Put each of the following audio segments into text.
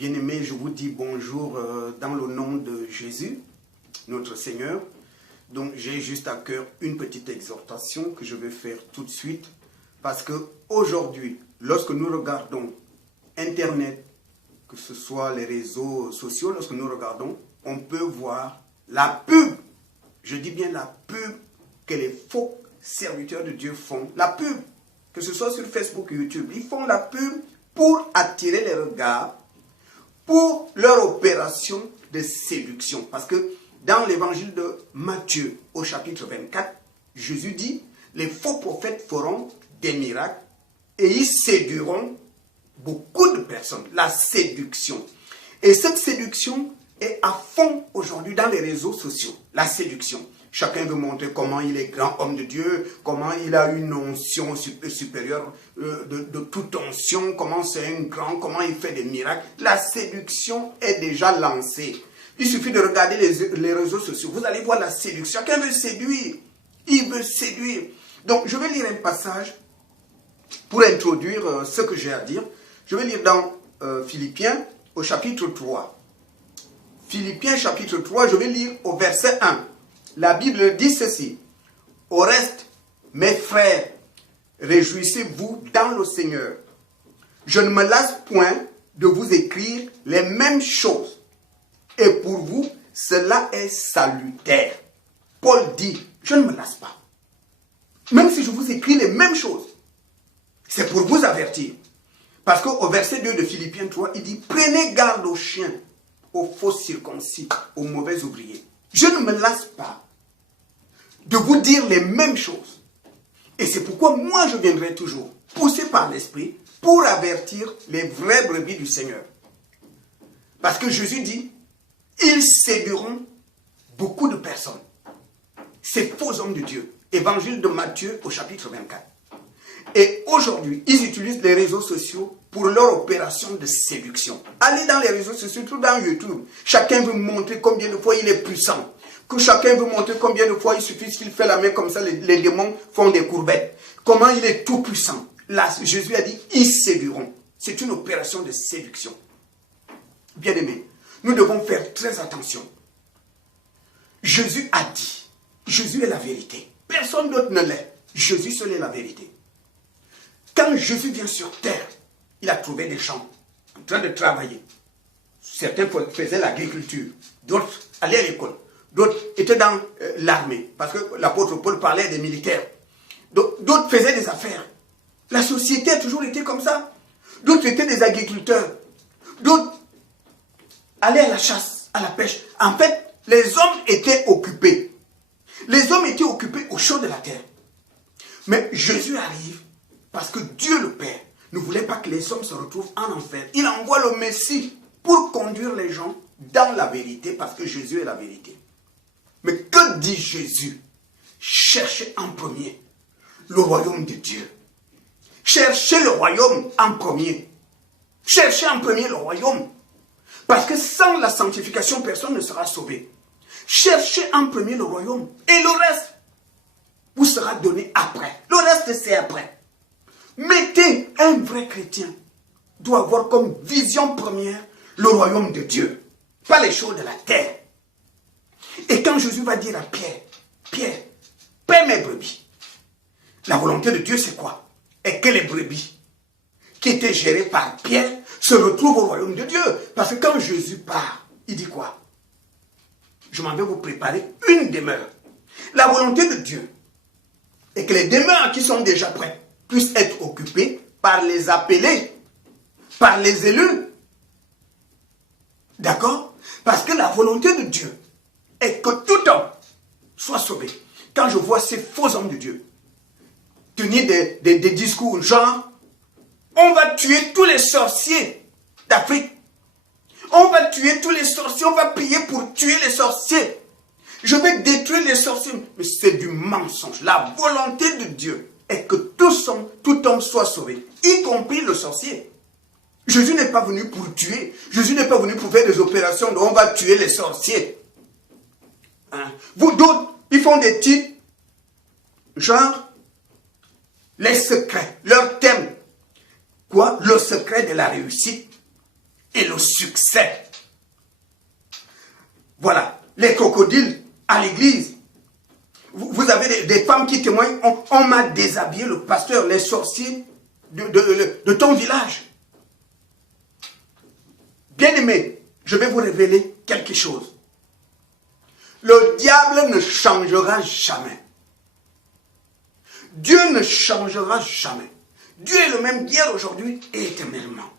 Bien-aimés, je vous dis bonjour dans le nom de Jésus, notre Seigneur. Donc j'ai juste à cœur une petite exhortation que je vais faire tout de suite. Parce que aujourd'hui, lorsque nous regardons Internet, que ce soit les réseaux sociaux, lorsque nous regardons, on peut voir la pub. Je dis bien la pub que les faux serviteurs de Dieu font. La pub, que ce soit sur Facebook ou YouTube, ils font la pub pour attirer les regards, pour leur opération de séduction. Parce que dans l'évangile de Matthieu, au chapitre 24, Jésus dit, les faux prophètes feront des miracles et ils séduiront beaucoup de personnes. La séduction. Et cette séduction est à fond aujourd'hui dans les réseaux sociaux. La séduction. Chacun veut montrer comment il est grand homme de Dieu, comment il a une onction supérieure de toute onction, comment c'est un grand, comment il fait des miracles. La séduction est déjà lancée. Il suffit de regarder les réseaux sociaux. Vous allez voir la séduction. Chacun veut séduire. Il veut séduire. Donc, je vais lire un passage pour introduire ce que j'ai à dire. Je vais lire dans Philippiens au chapitre 3. Philippiens chapitre 3, je vais lire au verset 1. La Bible dit ceci. Au reste, mes frères, réjouissez-vous dans le Seigneur. Je ne me lasse point de vous écrire les mêmes choses. Et pour vous, cela est salutaire. Paul dit, je ne me lasse pas. Même si je vous écris les mêmes choses, c'est pour vous avertir. Parce qu'au verset 2 de Philippiens 3, il dit, prenez garde aux chiens, aux faux circoncis, aux mauvais ouvriers. Je ne me lasse pas de vous dire les mêmes choses. Et c'est pourquoi moi je viendrai toujours, poussé par l'Esprit, pour avertir les vrais brebis du Seigneur. Parce que Jésus dit, ils séduiront beaucoup de personnes. Ces faux hommes de Dieu. Évangile de Matthieu au chapitre 24. Et aujourd'hui, ils utilisent les réseaux sociaux pour leur opération de séduction. Allez dans les réseaux sociaux, surtout dans YouTube. Chacun veut montrer combien de fois il est puissant. Que chacun veut montrer combien de fois il suffit qu'il fait la main comme ça, les démons font des courbettes. Comment il est tout puissant. Là, Jésus a dit, ils séduiront. C'est une opération de séduction. Bien aimé, nous devons faire très attention. Jésus a dit, Jésus est la vérité. Personne d'autre ne l'est. Jésus seul est la vérité. Quand Jésus vient sur terre, il a trouvé des gens en train de travailler. Certains faisaient l'agriculture, d'autres allaient à l'école, d'autres étaient dans l'armée, parce que l'apôtre Paul parlait des militaires. D'autres faisaient des affaires. La société a toujours été comme ça. D'autres étaient des agriculteurs, d'autres allaient à la chasse, à la pêche. En fait, les hommes étaient occupés. Les hommes étaient occupés au chaud de la terre. Mais Jésus arrive parce que Dieu le Père ne voulait pas que les hommes se retrouvent en enfer. Il envoie le Messie pour conduire les gens dans la vérité parce que Jésus est la vérité. Mais que dit Jésus? Cherchez en premier le royaume de Dieu. Cherchez le royaume en premier. Cherchez en premier le royaume. Parce que sans la sanctification, personne ne sera sauvé. Cherchez en premier le royaume. Et le reste vous sera donné après. Le reste, c'est après. Mettez un vrai chrétien doit avoir comme vision première le royaume de Dieu. Pas les choses de la terre. Et quand Jésus va dire à Pierre, Pierre, paie mes brebis. La volonté de Dieu, c'est quoi? Et que les brebis qui étaient gérées par Pierre se retrouvent au royaume de Dieu. Parce que quand Jésus part, il dit quoi? Je m'en vais vous préparer une demeure. La volonté de Dieu est que les demeures qui sont déjà prêtes puissent être occupées par les appelés, par les élus. D'accord? Parce que la volonté de Dieu est que tout homme soit sauvé. Quand je vois ces faux hommes de Dieu tenir des discours genre, on va tuer tous les sorciers d'Afrique. On va tuer tous les sorciers, on va prier pour tuer les sorciers. Je vais détruire les sorciers. Mais c'est du mensonge. La volonté de Dieu est que tout homme soit sauvé, y compris le sorcier. Jésus n'est pas venu pour tuer. Jésus n'est pas venu pour faire des opérations dont on va tuer les sorciers. Hein? Vous d'autres, ils font des titres, genre, les secrets, leur thème. Quoi? Le secret de la réussite. et le succès. Voilà, les crocodiles à l'église. Vous avez des femmes qui témoignent, on m'a déshabillé, le pasteur, les sorciers de ton village. Bien-aimé, je vais vous révéler quelque chose. Le diable ne changera jamais. Dieu ne changera jamais. Dieu est le même hier, aujourd'hui et éternellement.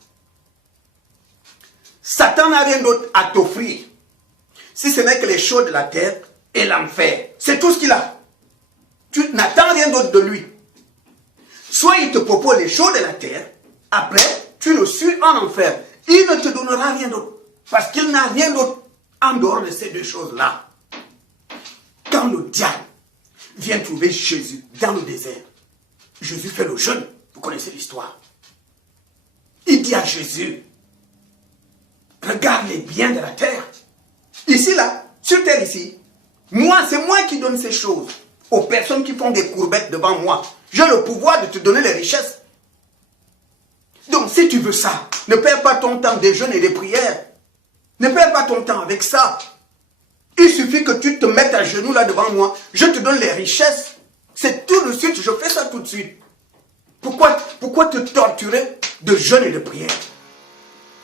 Satan n'a rien d'autre à t'offrir, si ce n'est que les choses de la terre et l'enfer. C'est tout ce qu'il a. Tu n'attends rien d'autre de lui. Soit il te propose les choses de la terre, après, tu le suis en enfer. Il ne te donnera rien d'autre. Parce qu'il n'a rien d'autre en dehors de ces deux choses-là. Quand le diable vient trouver Jésus dans le désert, Jésus fait le jeûne. Vous connaissez l'histoire. Il dit à Jésus, regarde les biens de la terre. Ici, là, sur terre, ici, c'est moi qui donne ces choses aux personnes qui font des courbettes devant moi. J'ai le pouvoir de te donner les richesses. Donc, si tu veux ça, ne perds pas ton temps des jeûnes et des prières. Ne perds pas ton temps avec ça. Il suffit que tu te mettes à genoux là devant moi. Je te donne les richesses. C'est tout de suite, je fais ça tout de suite. Pourquoi te torturer de jeûne et de prière?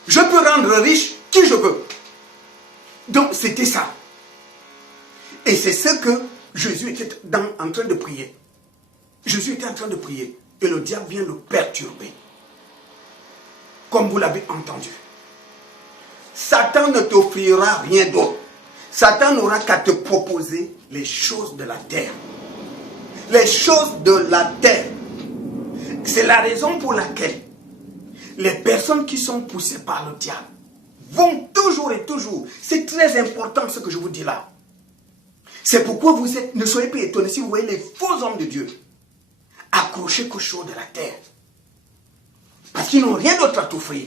Je peux rendre riche qui je veux. Donc, c'était ça. Et c'est ce que Jésus était en train de prier. Jésus était en train de prier. Et le diable vient le perturber. Comme vous l'avez entendu. Satan ne t'offrira rien d'autre. Satan n'aura qu'à te proposer les choses de la terre. Les choses de la terre. C'est la raison pour laquelle les personnes qui sont poussées par le diable vont toujours et toujours. C'est très important ce que je vous dis là. C'est pourquoi ne soyez pas étonnés si vous voyez les faux hommes de Dieu accrochés qu'aux choses de la terre. Parce qu'ils n'ont rien d'autre à t'offrir.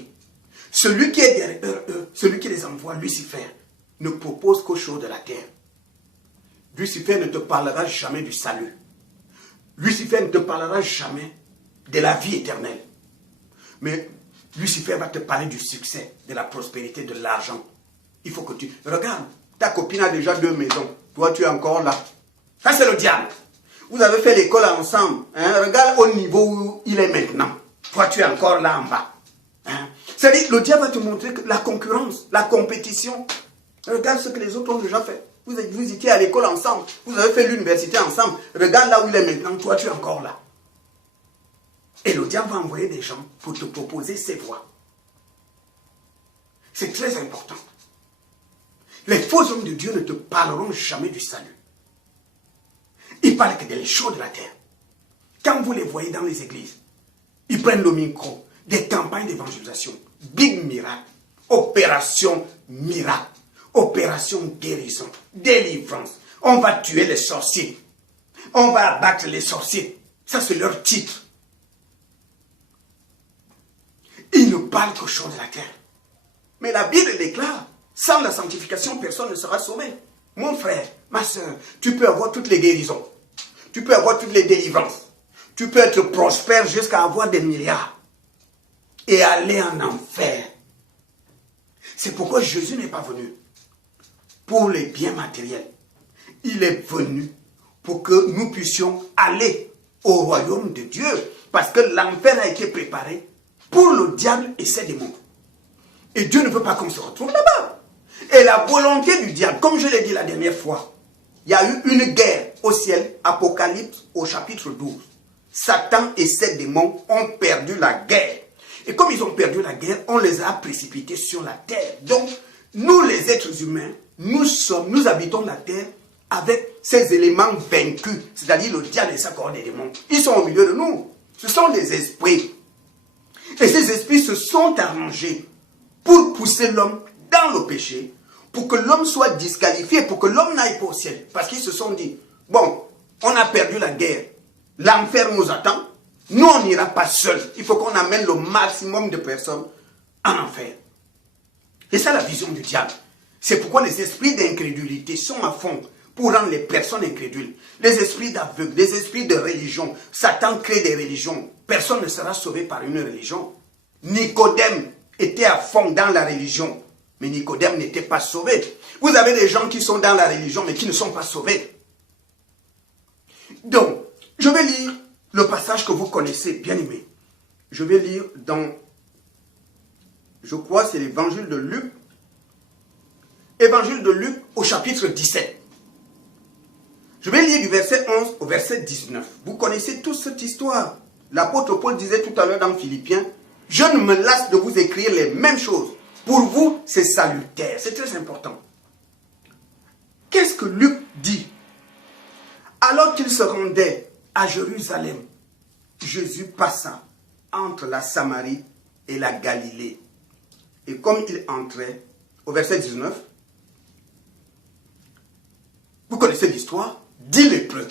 Celui qui est derrière eux, celui qui les envoie, Lucifer, ne propose qu'aux choses de la terre. Lucifer ne te parlera jamais du salut. Lucifer ne te parlera jamais de la vie éternelle. Mais Lucifer va te parler du succès, de la prospérité, de l'argent. Il faut que tu... Regarde, ta copine a déjà 2 maisons. Toi, tu es encore là. Ça, c'est le diable. Vous avez fait l'école ensemble. Hein? Regarde au niveau où il est maintenant. Toi, tu es encore là en bas. Hein? C'est-à-dire que le diable va te montrer que la concurrence, la compétition. Regarde ce que les autres ont déjà fait. Vous étiez à l'école ensemble. Vous avez fait l'université ensemble. Regarde là où il est maintenant. Toi, tu es encore là. Et le diable va envoyer des gens pour te proposer ses voies. C'est très important. Les faux hommes de Dieu ne te parleront jamais du salut. Ils parlent que des choses de la terre. Quand vous les voyez dans les églises, ils prennent le micro, des campagnes d'évangélisation, big miracle, opération miracle, opération guérison, délivrance. On va tuer les sorciers. On va abattre les sorciers. Ça, c'est leur titre. Ils ne parlent qu'aux choses de la terre. Mais la Bible déclare, sans la sanctification, personne ne sera sauvé. Mon frère, ma soeur, tu peux avoir toutes les guérisons. Tu peux avoir toutes les délivrances. Tu peux être prospère jusqu'à avoir des milliards. Et aller en enfer. C'est pourquoi Jésus n'est pas venu pour les biens matériels. Il est venu pour que nous puissions aller au royaume de Dieu. Parce que l'enfer a été préparé pour le diable et ses démons. Et Dieu ne veut pas qu'on se retrouve là-bas. Et la volonté du diable, comme je l'ai dit la dernière fois, il y a eu une guerre au ciel, Apocalypse au chapitre 12. Satan et ses démons ont perdu la guerre. Et comme ils ont perdu la guerre, on les a précipités sur la terre. Donc, nous les êtres humains, nous habitons la terre avec ces éléments vaincus, c'est-à-dire le diable et sa cohorte des démons. Ils sont au milieu de nous. Ce sont des esprits. Et ces esprits se sont arrangés pour pousser l'homme dans le péché, pour que l'homme soit disqualifié, pour que l'homme n'aille pas au ciel. Parce qu'ils se sont dit, bon, on a perdu la guerre, l'enfer nous attend, nous on n'ira pas seul. Il faut qu'on amène le maximum de personnes en enfer. Et ça la vision du diable. C'est pourquoi les esprits d'incrédulité sont à fond pour rendre les personnes incrédules. Les esprits d'aveugle, les esprits de religion. Satan crée des religions. Personne ne sera sauvé par une religion. Nicodème étaient à fond dans la religion. Mais Nicodème n'était pas sauvé. Vous avez des gens qui sont dans la religion, mais qui ne sont pas sauvés. Donc, je vais lire le passage que vous connaissez, bien aimé. Je vais lire dans, je crois, c'est l'évangile de Luc. Évangile de Luc au chapitre 17. Je vais lire du verset 11 au verset 19. Vous connaissez tous cette histoire. L'apôtre Paul disait tout à l'heure dans Philippiens, « Je ne me lasse de vous écrire les mêmes choses. Pour vous, c'est salutaire. » C'est très important. Qu'est-ce que Luc dit? Alors qu'il se rendait à Jérusalem, Jésus passa entre la Samarie et la Galilée. Et comme il entrait, au verset 19, vous connaissez l'histoire, 10 lépreux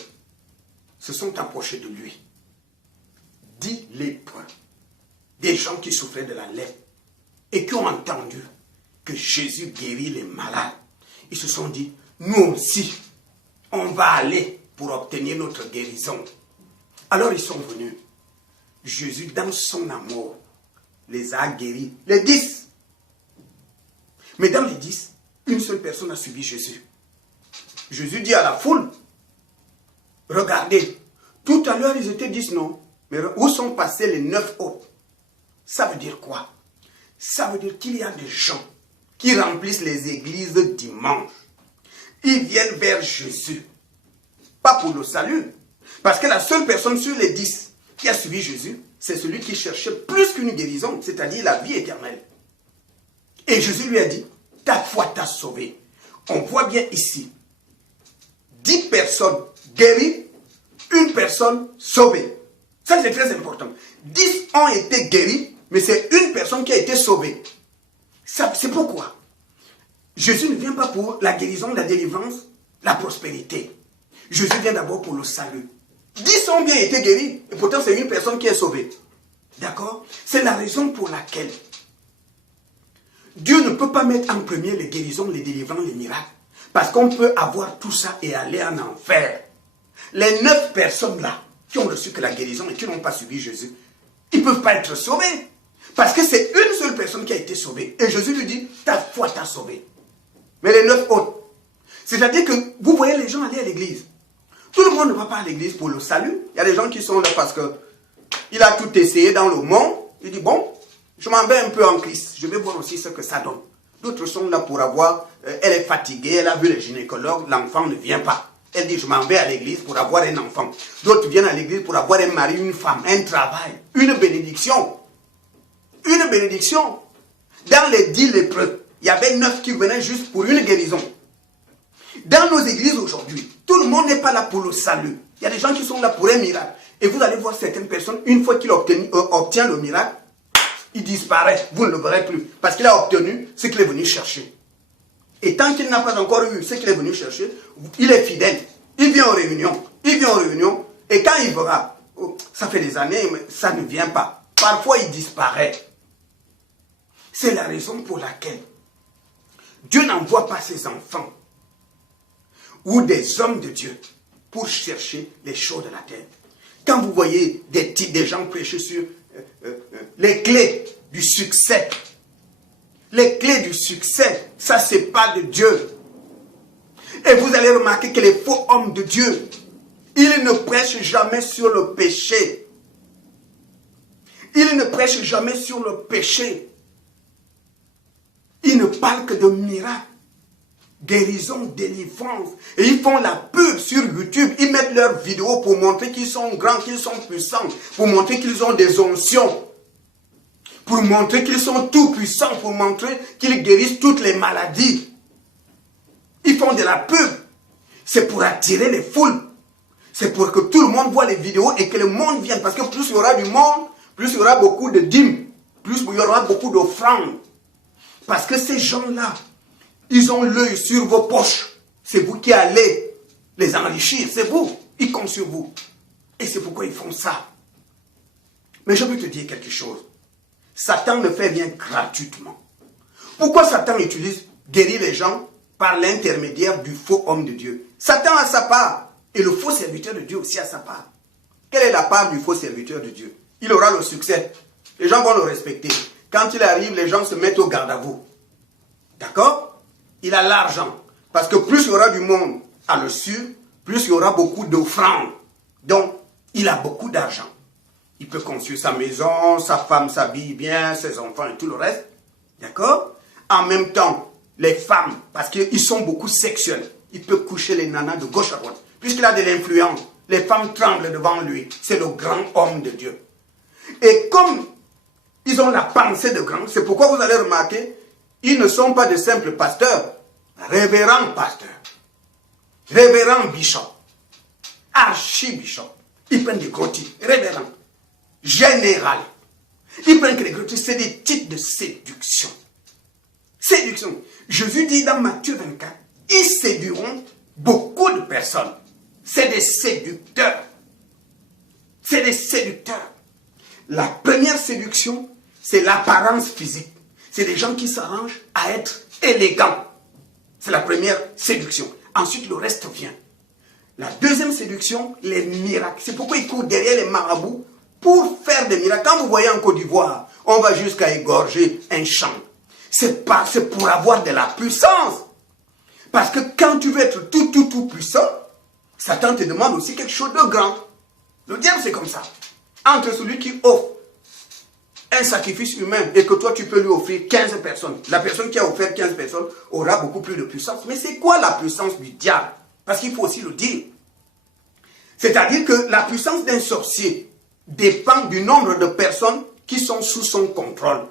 se sont approchés de lui. 10 lépreux, des gens qui souffraient de la lèpre et qui ont entendu que Jésus guérit les malades. Ils se sont dit, nous aussi, on va aller pour obtenir notre guérison. Alors ils sont venus. Jésus, dans son amour, les a guéris. Les 10. Mais dans les 10, une seule personne a suivi Jésus. Jésus dit à la foule, regardez, tout à l'heure ils étaient 10, non? Mais où sont passés les 9 autres? Ça veut dire quoi? Ça veut dire qu'il y a des gens qui remplissent les églises dimanche. Ils viennent vers Jésus. Pas pour le salut. Parce que la seule personne sur les 10 qui a suivi Jésus, c'est celui qui cherchait plus qu'une guérison, c'est-à-dire la vie éternelle. Et Jésus lui a dit, ta foi t'a sauvé. On voit bien ici, 10 personnes guéries, une personne sauvée. Ça, c'est très important. 10 ont été guéris, mais c'est une personne qui a été sauvée. C'est pourquoi Jésus ne vient pas pour la guérison, la délivrance, la prospérité. Jésus vient d'abord pour le salut. 10 ont bien été guéris, et pourtant c'est une personne qui est sauvée. D'accord? C'est la raison pour laquelle Dieu ne peut pas mettre en premier les guérisons, les délivrances, les miracles. Parce qu'on peut avoir tout ça et aller en enfer. Les 9 personnes-là, qui ont reçu que la guérison et qui n'ont pas suivi Jésus, ils ne peuvent pas être sauvés. Parce que c'est une seule personne qui a été sauvée. Et Jésus lui dit, ta foi t'a sauvé. Mais les 9 autres, c'est-à-dire que vous voyez les gens aller à l'église. Tout le monde ne va pas à l'église pour le salut. Il y a des gens qui sont là parce que il a tout essayé dans le monde. Il dit, bon, je m'en vais un peu en Christ. Je vais voir aussi ce que ça donne. D'autres sont là pour avoir, elle est fatiguée, elle a vu les gynécologues, l'enfant ne vient pas. Elle dit, je m'en vais à l'église pour avoir un enfant. D'autres viennent à l'église pour avoir un mari, une femme, un travail, une bénédiction. Une bénédiction. Dans les 10 lépreux, il y avait 9 qui venaient juste pour une guérison. Dans nos églises aujourd'hui, tout le monde n'est pas là pour le salut. Il y a des gens qui sont là pour un miracle. Et vous allez voir certaines personnes, une fois qu'il obtient le miracle, il disparaît. Vous ne le verrez plus. Parce qu'il a obtenu ce qu'il est venu chercher. Et tant qu'il n'a pas encore eu ce qu'il est venu chercher, il est fidèle. Il vient aux réunions. Il vient aux réunions. Et quand il verra, oh, ça fait des années, mais ça ne vient pas. Parfois, il disparaît. C'est la raison pour laquelle Dieu n'envoie pas ses enfants ou des hommes de Dieu pour chercher les choses de la terre. Quand vous voyez des gens prêcher sur les clés du succès, les clés du succès, ça c'est pas de Dieu. Et vous allez remarquer que les faux hommes de Dieu, ils ne prêchent jamais sur le péché. Ils ne prêchent jamais sur le péché. Ils ne parlent que de miracles, guérison, délivrance. Et ils font la pub sur YouTube. Ils mettent leurs vidéos pour montrer qu'ils sont grands, qu'ils sont puissants. Pour montrer qu'ils ont des onctions. Pour montrer qu'ils sont tout puissants. Pour montrer qu'ils guérissent toutes les maladies. Ils font de la pub. C'est pour attirer les foules. C'est pour que tout le monde voit les vidéos et que le monde vienne. Parce que plus il y aura du monde, plus il y aura beaucoup de dîmes. Plus il y aura beaucoup d'offrandes. Parce que ces gens-là, ils ont l'œil sur vos poches. C'est vous qui allez les enrichir. C'est vous. Ils comptent sur vous. Et c'est pourquoi ils font ça. Mais je veux te dire quelque chose. Satan ne fait rien gratuitement. Pourquoi Satan guérit les gens par l'intermédiaire du faux homme de Dieu? Satan a sa part. Et le faux serviteur de Dieu aussi a sa part. Quelle est la part du faux serviteur de Dieu? Il aura le succès. Les gens vont le respecter. Quand il arrive, les gens se mettent au garde à vous. D'accord? Il a l'argent. Parce que plus il y aura du monde à le suivre, plus il y aura beaucoup d'offrandes. Donc, il a beaucoup d'argent. Il peut construire sa maison, sa femme s'habille bien, ses enfants et tout le reste. D'accord? En même temps, les femmes, parce qu'ils sont beaucoup sexuels, il peut coucher les nanas de gauche à droite. Puisqu'il a de l'influence, les femmes tremblent devant lui. C'est le grand homme de Dieu. Et comme ils ont la pensée de grand, c'est pourquoi vous allez remarquer, ils ne sont pas de simples pasteurs, révérends pasteurs, révérends bishop, archibishop. Ils prennent des gros titres, révérends, général. Ils prennent que les gros titres, c'est des titres de séduction. Séduction. Jésus dit dans Matthieu 24, ils séduiront beaucoup de personnes. C'est des séducteurs. C'est des séducteurs. La première séduction, c'est l'apparence physique. C'est des gens qui s'arrangent à être élégants. C'est la première séduction. Ensuite, le reste vient. La deuxième séduction, les miracles. C'est pourquoi ils courent derrière les marabouts pour faire des miracles. Quand vous voyez en Côte d'Ivoire, on va jusqu'à égorger un champ. C'est pour avoir de la puissance. Parce que quand tu veux être tout puissant, Satan te demande aussi quelque chose de grand. Le diable, c'est comme ça. Entre celui qui offre un sacrifice humain et que toi, tu peux lui offrir 15 personnes. La personne qui a offert 15 personnes aura beaucoup plus de puissance. Mais c'est quoi la puissance du diable? Parce qu'il faut aussi le dire. C'est-à-dire que la puissance d'un sorcier dépend du nombre de personnes qui sont sous son contrôle.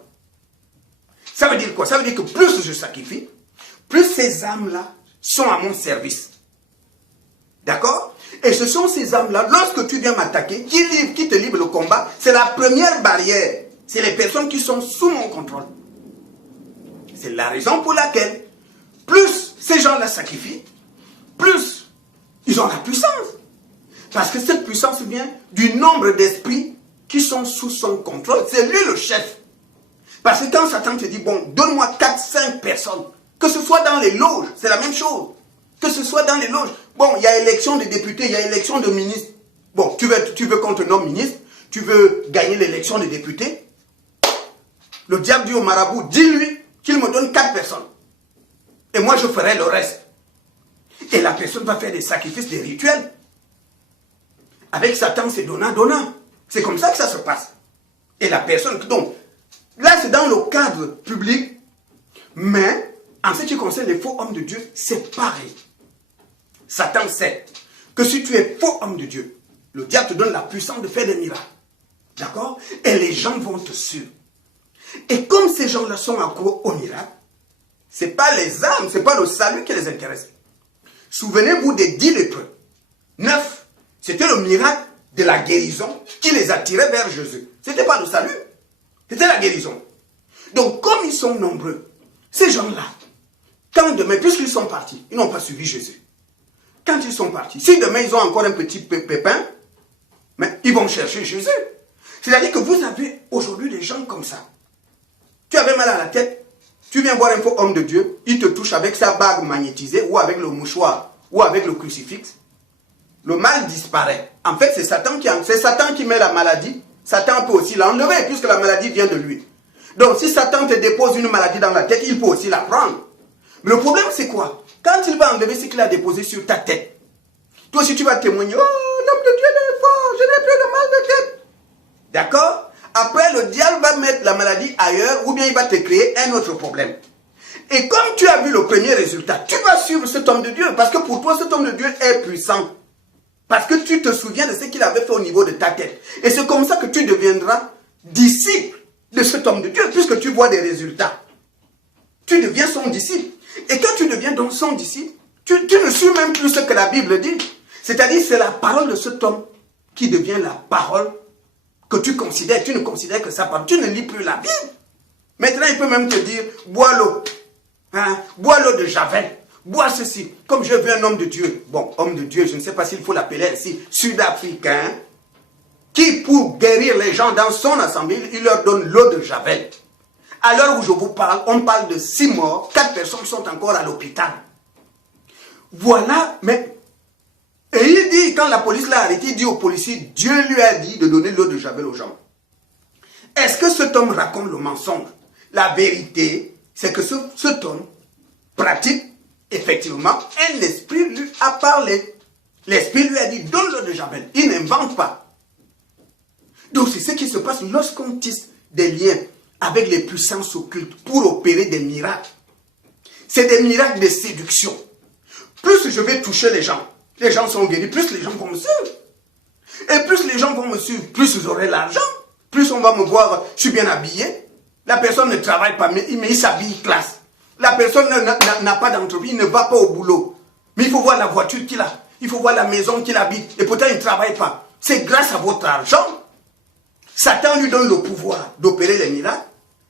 Ça veut dire quoi? Ça veut dire que plus je sacrifie, plus ces âmes-là sont à mon service. D'accord? Et ce sont ces âmes-là, lorsque tu viens m'attaquer, qui te livrent le combat, c'est la première barrière. C'est les personnes qui sont sous mon contrôle. C'est la raison pour laquelle, plus ces gens-là sacrifient, plus ils ont la puissance. Parce que cette puissance vient du nombre d'esprits qui sont sous son contrôle. C'est lui le chef. Parce que quand Satan te dit, bon, donne-moi 4-5 personnes, que ce soit dans les loges, c'est la même chose. Que ce soit dans les loges. Bon, il y a élection de députés, il y a élection de ministres. Bon, tu veux qu'on te nomme ministre, tu veux gagner l'élection de députés. Le diable dit au marabout, dis-lui qu'il me donne 4 personnes. Et moi, je ferai le reste. Et la personne va faire des sacrifices, des rituels. Avec Satan, c'est donnant. C'est comme ça que ça se passe. Et la personne, donc, là, c'est dans le cadre public, mais en ce qui concerne les faux hommes de Dieu, c'est pareil. Satan sait que si tu es faux homme de Dieu, le diable te donne la puissance de faire des miracles. D'accord? Et les gens vont te suivre. Et comme ces gens-là sont accros au miracle, ce n'est pas les âmes, ce n'est pas le salut qui les intéresse. Souvenez-vous des 10 lépreux. 9, c'était le miracle de la guérison qui les attirait vers Jésus. Ce n'était pas le salut, c'était la guérison. Donc comme ils sont nombreux, ces gens-là, quand demain, puisqu'ils sont partis, ils n'ont pas suivi Jésus. Quand ils sont partis, si demain ils ont encore un petit pépin, mais ils vont chercher Jésus. C'est-à-dire que vous avez aujourd'hui des gens comme ça. Tu avais mal à la tête, tu viens voir un faux homme de Dieu, il te touche avec sa bague magnétisée, ou avec le mouchoir, ou avec le crucifix. Le mal disparaît. En fait, c'est Satan qui met la maladie. Satan peut aussi l'enlever, puisque la maladie vient de lui. Donc, si Satan te dépose une maladie dans la tête, il peut aussi la prendre. Mais le problème, c'est quoi? Quand il va enlever ce qu'il a déposé sur ta tête, toi aussi, tu vas témoigner, oh, l'homme de Dieu est fort, je n'ai plus de mal de tête. D'accord? Après, le diable va mettre la maladie ailleurs, ou bien il va te créer un autre problème. Et comme tu as vu le premier résultat, tu vas suivre cet homme de Dieu, parce que pour toi, cet homme de Dieu est puissant. Parce que tu te souviens de ce qu'il avait fait au niveau de ta tête. Et c'est comme ça que tu deviendras disciple de cet homme de Dieu, puisque tu vois des résultats. Tu deviens son disciple. Et quand tu deviens donc son disciple, tu ne suis même plus ce que la Bible dit. C'est-à-dire, c'est la parole de cet homme qui devient la parole que tu considères. Tu ne considères que sa parole. Tu ne lis plus la Bible. Maintenant, il peut même te dire, bois l'eau. Hein? Bois l'eau de Javel. Bois ceci. Comme j'ai vu un homme de Dieu. Bon, homme de Dieu, je ne sais pas s'il faut l'appeler ainsi. Sud-africain. Qui, pour guérir les gens dans son assemblée, il leur donne l'eau de Javel. À l'heure où je vous parle, on parle de 6 morts. 4 personnes sont encore à l'hôpital. Voilà, mais... Et il dit, quand la police l'a arrêté, il dit aux policiers, Dieu lui a dit de donner l'eau de Javel aux gens. Est-ce que cet homme raconte le mensonge? La vérité, c'est que cet homme pratique effectivement un esprit lui a parlé. L'esprit lui a dit, donne l'eau de Javel. Il n'invente pas. Donc c'est ce qui se passe lorsqu'on tisse des liens avec les puissances occultes pour opérer des miracles. C'est des miracles de séduction. Plus je vais toucher les gens sont guéris, plus les gens vont me suivre. Et plus les gens vont me suivre, plus j'aurai l'argent. Plus on va me voir, je suis bien habillé. La personne ne travaille pas, mais il s'habille classe. La personne n'a pas d'entreprise, il ne va pas au boulot. Mais il faut voir la voiture qu'il a. Il faut voir la maison qu'il habite. Et pourtant, il ne travaille pas. C'est grâce à votre argent. Satan lui donne le pouvoir d'opérer les miracles.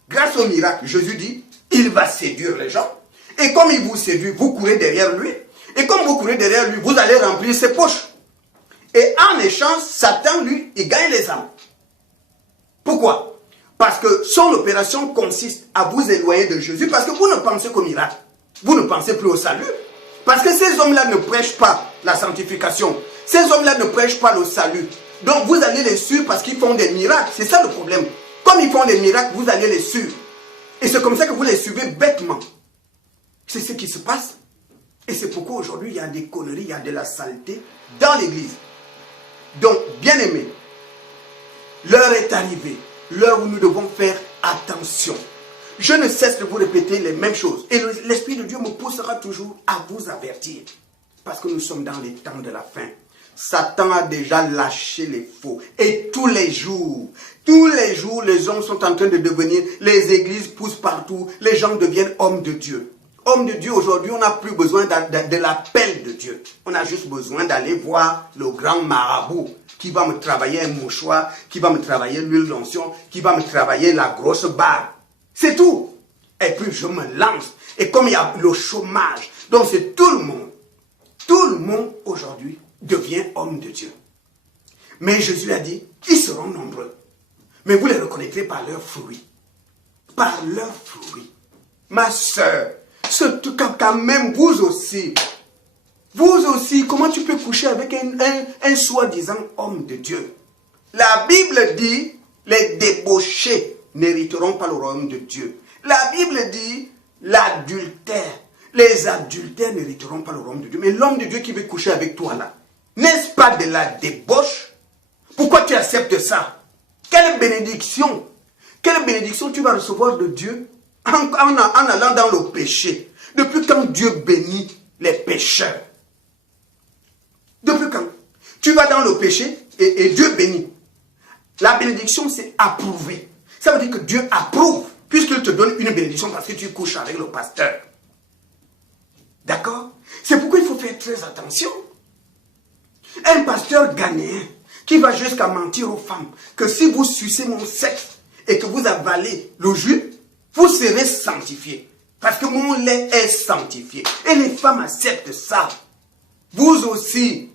Grâce au miracle, Jésus dit, il va séduire les gens. Et comme il vous séduit, vous courez derrière lui. Et comme vous courez derrière lui, vous allez remplir ses poches. Et en échange, Satan, lui, il gagne les âmes. Pourquoi? Parce que son opération consiste à vous éloigner de Jésus. Parce que vous ne pensez qu'au miracle. Vous ne pensez plus au salut. Parce que ces hommes-là ne prêchent pas la sanctification. Ces hommes-là ne prêchent pas le salut. Donc vous allez les suivre parce qu'ils font des miracles. C'est ça le problème. Comme ils font des miracles, vous allez les suivre. Et c'est comme ça que vous les suivez bêtement. C'est ce qui se passe. Et c'est pourquoi aujourd'hui il y a des conneries, il y a de la saleté dans l'église. Donc, bien aimés, l'heure est arrivée. L'heure où nous devons faire attention. Je ne cesse de vous répéter les mêmes choses. Et l'Esprit de Dieu me poussera toujours à vous avertir. Parce que nous sommes dans les temps de la fin. Satan a déjà lâché les faux. Et tous les jours, les hommes sont en train de devenir, les églises poussent partout, les gens deviennent hommes de Dieu. Hommes de Dieu, aujourd'hui, on n'a plus besoin de l'appel de Dieu. On a juste besoin d'aller voir le grand marabout qui va me travailler un mouchoir, qui va me travailler l'huile d'onction, qui va me travailler la grosse barre. C'est tout. Et puis je me lance. Et comme il y a le chômage, donc c'est tout le monde aujourd'hui devient homme de Dieu. Mais Jésus a dit, ils seront nombreux. Mais vous les reconnaîtrez par leurs fruits. Par leurs fruits. Ma soeur, surtout quand même vous aussi, comment tu peux coucher avec un soi-disant homme de Dieu? La Bible dit, les débauchés n'hériteront pas le royaume de Dieu. La Bible dit, l'adultère, les adultères n'hériteront pas le royaume de Dieu. Mais l'homme de Dieu qui veut coucher avec toi là, n'est-ce pas de la débauche? Pourquoi tu acceptes ça? Quelle bénédiction tu vas recevoir de Dieu en allant dans le péché? Depuis quand Dieu bénit les pécheurs? Depuis quand? Tu vas dans le péché et Dieu bénit. La bénédiction, c'est approuver. Ça veut dire que Dieu approuve, puisqu'il te donne une bénédiction parce que tu couches avec le pasteur. D'accord? C'est pourquoi il faut faire très attention. Un pasteur ghanéen qui va jusqu'à mentir aux femmes que si vous sucez mon sexe et que vous avalez le jus, vous serez sanctifié. Parce que mon lait est sanctifié. Et les femmes acceptent ça. Vous aussi,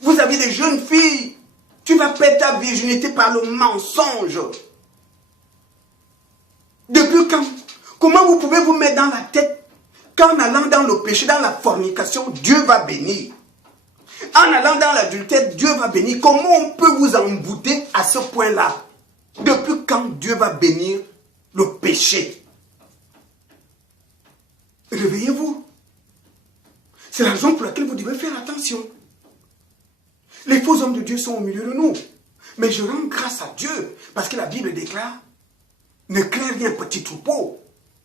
vous avez des jeunes filles. Tu vas perdre ta virginité par le mensonge. Depuis quand? Comment vous pouvez vous mettre dans la tête qu'en allant dans le péché, dans la fornication, Dieu va bénir? En allant dans l'adultère, Dieu va bénir. Comment on peut vous embouter à ce point-là? Depuis quand Dieu va bénir le péché? Réveillez-vous. C'est la raison pour laquelle vous devez faire attention. Les faux hommes de Dieu sont au milieu de nous. Mais je rends grâce à Dieu. Parce que la Bible déclare, ne craignez rien, petit troupeau.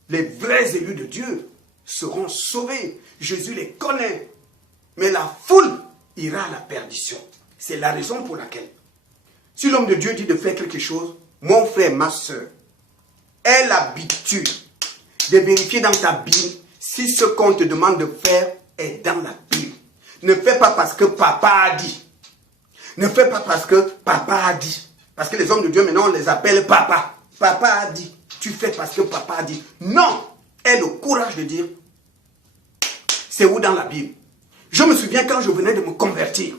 Les vrais élus de Dieu seront sauvés. Jésus les connaît. Mais la foule ira à la perdition. C'est la raison pour laquelle, si l'homme de Dieu dit de faire quelque chose, mon frère, ma soeur, aie l'habitude de vérifier dans ta Bible si ce qu'on te demande de faire est dans la Bible. Ne fais pas parce que papa a dit. Ne fais pas parce que papa a dit. Parce que les hommes de Dieu, maintenant, on les appelle papa. Papa a dit. Tu fais parce que papa a dit. Non. Aie le courage de dire, c'est où dans la Bible? Je me souviens quand je venais de me convertir.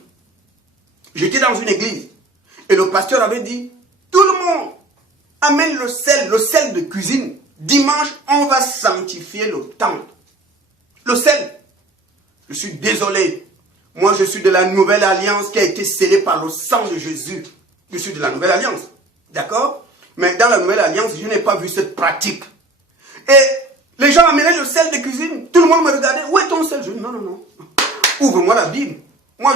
J'étais dans une église. Et le pasteur avait dit, tout le monde amène le sel de cuisine. Dimanche, on va sanctifier le temple. Le sel. Je suis désolé. Moi, je suis de la nouvelle alliance qui a été scellée par le sang de Jésus. Je suis de la nouvelle alliance. D'accord? Mais dans la Nouvelle Alliance, je n'ai pas vu cette pratique. Et les gens amenaient le sel de cuisine. Tout le monde me regardait. Où est ton sel? Je dis non, non, non. Ouvre-moi la Bible. Moi,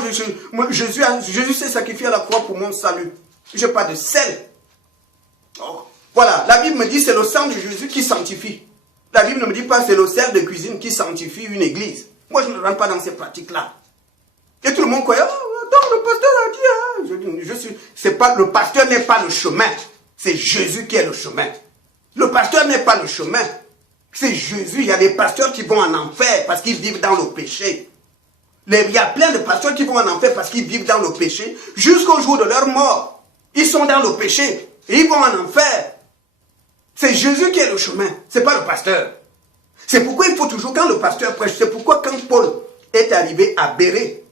Jésus s'est sacrifié à la croix pour mon salut. Je n'ai pas de sel. Oh. Voilà, la Bible me dit c'est le sang de Jésus qui sanctifie. La Bible ne me dit pas c'est le sel de cuisine qui sanctifie une église. Moi, je ne rentre pas dans ces pratiques-là. Et tout le monde croyait, oh, attends, le pasteur a dit, hein. C'est pas, le pasteur n'est pas le chemin. C'est Jésus qui est le chemin. Le pasteur n'est pas le chemin. C'est Jésus. Il y a des pasteurs qui vont en enfer parce qu'ils vivent dans le péché. Il y a plein de pasteurs qui vont en enfer parce qu'ils vivent dans le péché jusqu'au jour de leur mort. Ils sont dans le péché et ils vont en enfer. C'est Jésus qui est le chemin. C'est pas le pasteur. C'est pourquoi il faut toujours, quand le pasteur prêche, c'est pourquoi quand Paul est arrivé à Bérée,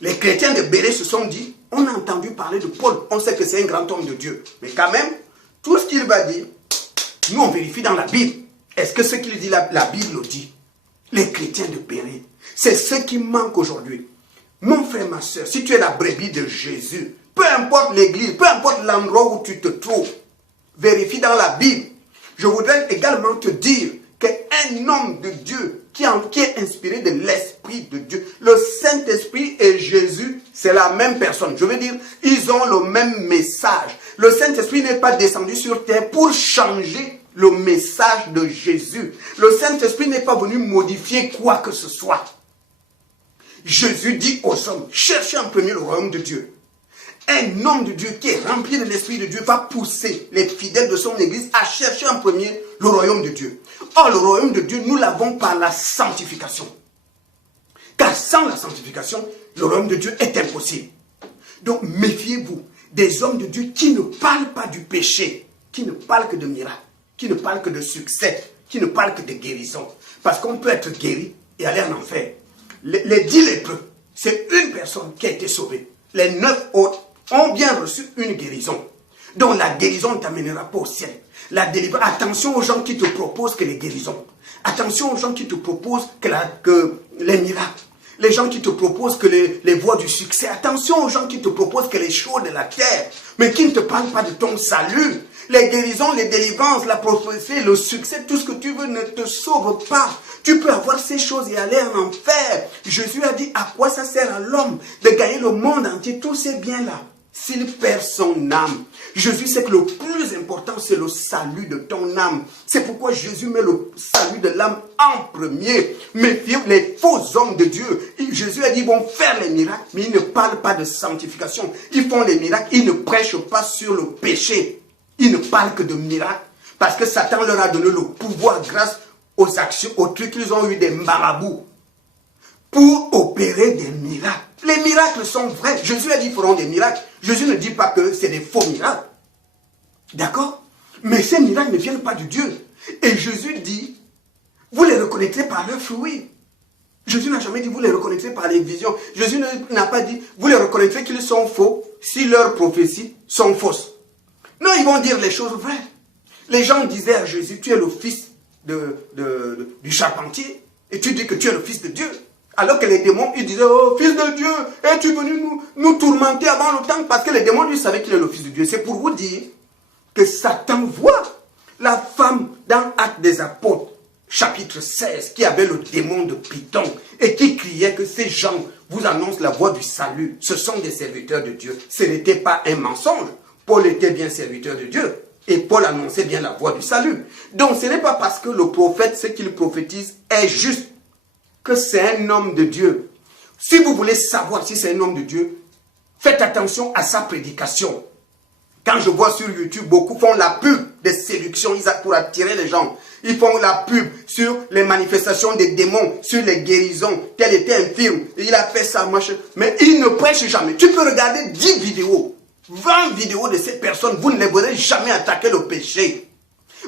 les chrétiens de Bérée se sont dit, on a entendu parler de Paul, on sait que c'est un grand homme de Dieu. Mais quand même, tout ce qu'il va dire, nous on vérifie dans la Bible. Est-ce que ce qu'il dit, la Bible le dit? Les chrétiens de Bérée, c'est ce qui manque aujourd'hui. Mon frère, ma soeur, si tu es la brebis de Jésus, peu importe l'église, peu importe l'endroit où tu te trouves, vérifie dans la Bible. Je voudrais également te dire qu'un homme de Dieu qui est inspiré de l'Esprit de Dieu, le Saint-Esprit et Jésus, c'est la même personne. Je veux dire, ils ont le même message. Le Saint-Esprit n'est pas descendu sur terre pour changer le message de Jésus. Le Saint-Esprit n'est pas venu modifier quoi que ce soit. Jésus dit aux hommes, cherchez en premier le royaume de Dieu. Un homme de Dieu qui est rempli de l'Esprit de Dieu va pousser les fidèles de son église à chercher en premier le royaume de Dieu. Or, le royaume de Dieu, nous l'avons par la sanctification. Car sans la sanctification, le royaume de Dieu est impossible. Donc, méfiez-vous des hommes de Dieu qui ne parlent pas du péché, qui ne parlent que de miracles, qui ne parlent que de succès, qui ne parlent que de guérison. Parce qu'on peut être guéri et aller en enfer. Les 10 lépreux, c'est une personne qui a été sauvée. Les 9 autres ont bien reçu une guérison. Donc la guérison ne t'amènera pas au ciel. La délivrance. Attention aux gens qui te proposent que les guérisons. Attention aux gens qui te proposent que les miracles. Les gens qui te proposent que les voies du succès. Attention aux gens qui te proposent que les choses de la terre. Mais qui ne te parlent pas de ton salut. Les guérisons, les délivrances, la prophétie, le succès, tout ce que tu veux ne te sauve pas. Tu peux avoir ces choses et aller en enfer. Jésus a dit, à quoi ça sert à l'homme de gagner le monde entier, tous ces biens-là, s'il perd son âme? Jésus sait que le plus important, c'est le salut de ton âme. C'est pourquoi Jésus met le salut de l'âme en premier. Méfiez-vous, les faux hommes de Dieu. Jésus a dit, ils vont faire les miracles, mais ils ne parlent pas de sanctification. Ils font les miracles, ils ne prêchent pas sur le péché. Ils ne parlent que de miracles, parce que Satan leur a donné le pouvoir grâce aux actions, aux trucs qu'ils ont eu des marabouts pour opérer des miracles. Les miracles sont vrais. Jésus a dit qu'ils feront des miracles. Jésus ne dit pas que c'est des faux miracles. D'accord? Mais ces miracles ne viennent pas de Dieu. Et Jésus dit, vous les reconnaîtrez par leurs fruits. Jésus n'a jamais dit, vous les reconnaîtrez par les visions. Jésus n'a pas dit, vous les reconnaîtrez qu'ils sont faux si leurs prophéties sont fausses. Non, ils vont dire les choses vraies. Les gens disaient à Jésus, tu es le fils du charpentier, et tu dis que tu es le fils de Dieu. Alors que les démons, ils disaient, oh, fils de Dieu, es-tu venu nous tourmenter avant le temps? Parce que les démons, lui, savaient qu'il est le fils de Dieu. C'est pour vous dire que Satan voit la femme dans Actes des Apôtres, chapitre 16, qui avait le démon de Python, et qui criait que ces gens vous annoncent la voie du salut. Ce sont des serviteurs de Dieu. Ce n'était pas un mensonge. Paul était bien serviteur de Dieu. Et Paul annonçait bien la voie du salut. Donc ce n'est pas parce que le prophète, ce qu'il prophétise est juste, que c'est un homme de Dieu. Si vous voulez savoir si c'est un homme de Dieu, faites attention à sa prédication. Quand je vois sur YouTube, beaucoup font la pub des séductions pour attirer les gens. Ils font la pub sur les manifestations des démons, sur les guérisons. Tel était infirme, il a fait ça, machin. Mais ils ne prêchent jamais. Tu peux regarder 10 vidéos. 20 vidéos de ces personnes, vous ne les verrez jamais attaquer le péché.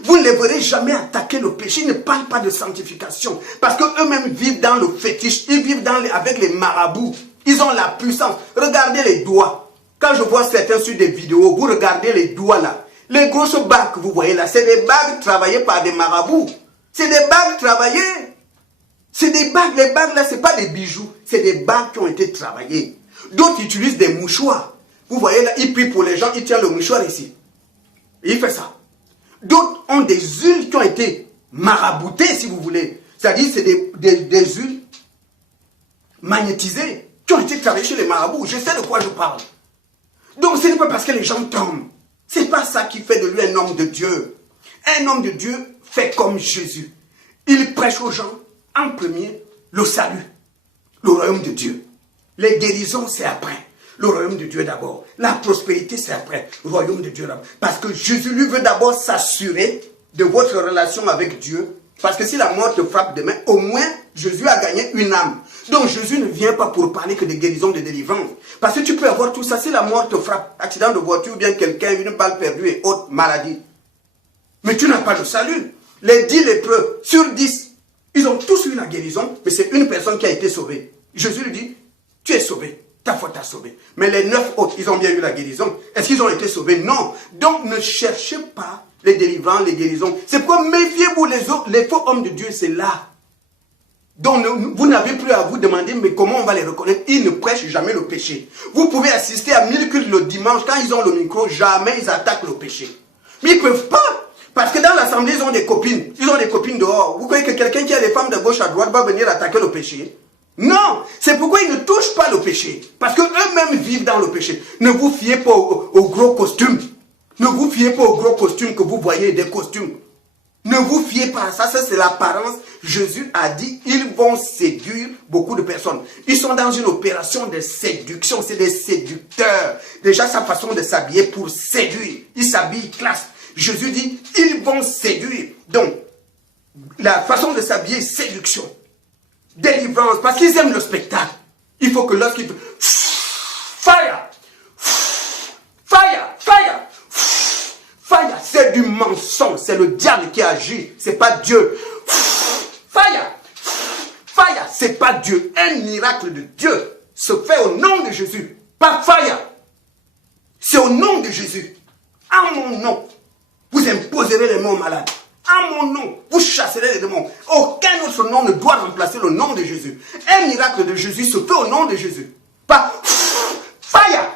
Vous ne les verrez jamais attaquer le péché. Ils ne parlent pas de sanctification. Parce qu'eux-mêmes vivent dans le fétiche. Ils vivent avec les marabouts. Ils ont la puissance. Regardez les doigts. Quand je vois certains sur des vidéos, vous regardez les doigts là. Les grosses bagues que vous voyez là, c'est des bagues travaillées par des marabouts. C'est des bagues travaillées. C'est des bagues. Les bagues là, ce n'est pas des bijoux. C'est des bagues qui ont été travaillées. D'autres utilisent des mouchoirs. Vous voyez là, ils prient pour les gens, ils tiennent le mouchoir ici. Et il fait ça. D'autres ont des huiles qui ont été maraboutées, si vous voulez. C'est-à-dire, c'est des huiles magnétisées qui ont été travaillées chez les marabouts. Je sais de quoi je parle. Donc, ce n'est pas parce que les gens tombent. Ce n'est pas ça qui fait de lui un homme de Dieu. Un homme de Dieu fait comme Jésus. Il prêche aux gens, en premier, le salut, le royaume de Dieu. Les guérisons, c'est après. Le royaume de Dieu d'abord. La prospérité, c'est après. Le royaume de Dieu d'abord. Parce que Jésus, lui, veut d'abord s'assurer de votre relation avec Dieu. Parce que si la mort te frappe demain, au moins, Jésus a gagné une âme. Donc, Jésus ne vient pas pour parler que de guérison, de délivrance. Parce que tu peux avoir tout ça. Si la mort te frappe, accident de voiture, ou bien quelqu'un, une balle perdue et autre maladie. Mais tu n'as pas le salut. Les 10 lépreux, sur 10, ils ont tous eu la guérison, mais c'est une personne qui a été sauvée. Jésus lui dit, tu es sauvé. Ta foi t'a sauvé. Mais les 9 autres, ils ont bien eu la guérison. Est-ce qu'ils ont été sauvés? Non. Donc ne cherchez pas les délivrants, les guérisons. C'est pourquoi méfiez-vous les autres. Les faux hommes de Dieu, c'est là. Donc vous n'avez plus à vous demander, mais comment on va les reconnaître? Ils ne prêchent jamais le péché. Vous pouvez assister à 1000 cultes le dimanche. Quand ils ont le micro, jamais ils attaquent le péché. Mais ils ne peuvent pas. Parce que dans l'assemblée, ils ont des copines. Ils ont des copines dehors. Vous croyez que quelqu'un qui a des femmes de gauche à droite va venir attaquer le péché? Non, c'est pourquoi ils ne touchent pas le péché. Parce qu'eux-mêmes vivent dans le péché. Ne vous fiez pas aux gros costumes. Ne vous fiez pas aux gros costumes que vous voyez, des costumes. Ne vous fiez pas à ça, ça c'est l'apparence. Jésus a dit, ils vont séduire beaucoup de personnes. Ils sont dans une opération de séduction, c'est des séducteurs. Déjà sa façon de s'habiller pour séduire. Ils s'habillent classe. Jésus dit, ils vont séduire. Donc, la façon de s'habiller, séduction. Délivrance, parce qu'ils aiment le spectacle. Il faut que lorsqu'ils... Fire! Fire! Fire! Fire! C'est du mensonge. C'est le diable qui agit. C'est pas Dieu. Fire! Fire! C'est pas Dieu. Un miracle de Dieu se fait au nom de Jésus. Pas fire. C'est au nom de Jésus. En mon nom. Vous imposerez les mots malades. En mon nom, vous chasserez les démons. Aucun autre nom ne doit remplacer le nom de Jésus. Un miracle de Jésus se fait au nom de Jésus. Pas fire.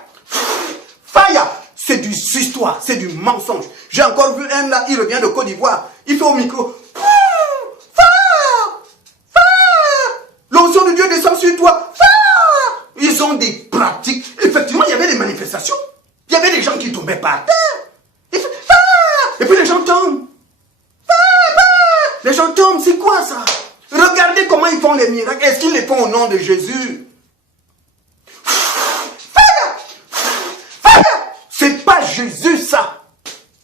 Fire. C'est du histoire, c'est du mensonge. J'ai encore vu un là, il revient de Côte d'Ivoire. Il fait au micro. Fire. Fire. L'onction de Dieu descend sur toi. Fire. Ils ont des pratiques. Effectivement, il y avait des manifestations. Il y avait des gens qui tombaient par terre. Et puis les gens tombent. Les gens tombent, c'est quoi ça? Regardez comment ils font les miracles. Est-ce qu'ils les font au nom de Jésus? C'est pas Jésus ça.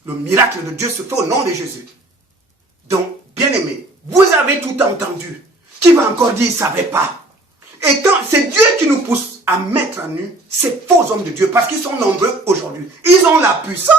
Le miracle de Dieu se fait au nom de Jésus. Donc, bien aimé, vous avez tout entendu. Qui va encore dire il ne savait pas? Et quand c'est Dieu qui nous pousse à mettre à nu ces faux hommes de Dieu, parce qu'ils sont nombreux aujourd'hui. Ils ont la puissance.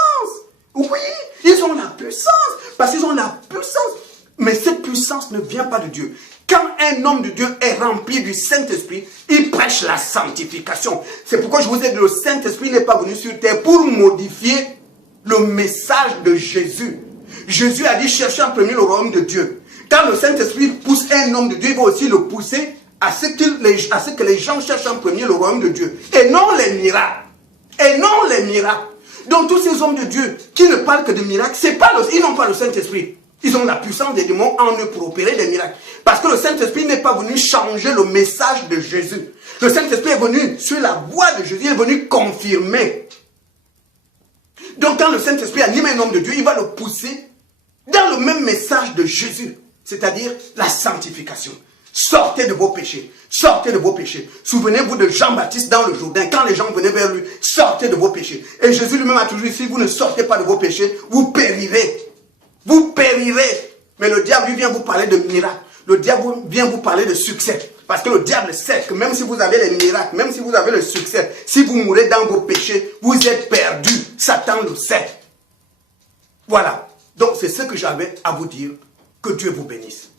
Oui, ils ont la puissance. Parce qu'ils ont la puissance. Mais cette puissance ne vient pas de Dieu. Quand un homme de Dieu est rempli du Saint-Esprit, il prêche la sanctification. C'est pourquoi je vous ai dit, le Saint-Esprit n'est pas venu sur terre pour modifier le message de Jésus. Jésus a dit, cherchez en premier le royaume de Dieu. Quand le Saint-Esprit pousse un homme de Dieu, il va aussi le pousser à ce que les gens cherchent en premier le royaume de Dieu. Et non les miracles. Et non les miracles. Donc tous ces hommes de Dieu qui ne parlent que de miracles, ils n'ont pas le Saint-Esprit. Ils ont la puissance des démons en eux pour opérer des miracles. Parce que le Saint-Esprit n'est pas venu changer le message de Jésus. Le Saint-Esprit est venu sur la voie de Jésus, il est venu confirmer. Donc quand le Saint-Esprit anime un homme de Dieu, il va le pousser dans le même message de Jésus. C'est-à-dire la sanctification. Sortez de vos péchés. Sortez de vos péchés. Souvenez-vous de Jean-Baptiste dans le Jourdain. Quand les gens venaient vers lui, sortez de vos péchés. Et Jésus lui-même a toujours dit, si vous ne sortez pas de vos péchés, vous périrez. Vous périrez. Mais le diable lui vient vous parler de miracles. Le diable vient vous parler de succès. Parce que le diable sait que même si vous avez les miracles, même si vous avez le succès, si vous mourrez dans vos péchés, vous êtes perdus. Satan le sait. Voilà. Donc c'est ce que j'avais à vous dire. Que Dieu vous bénisse.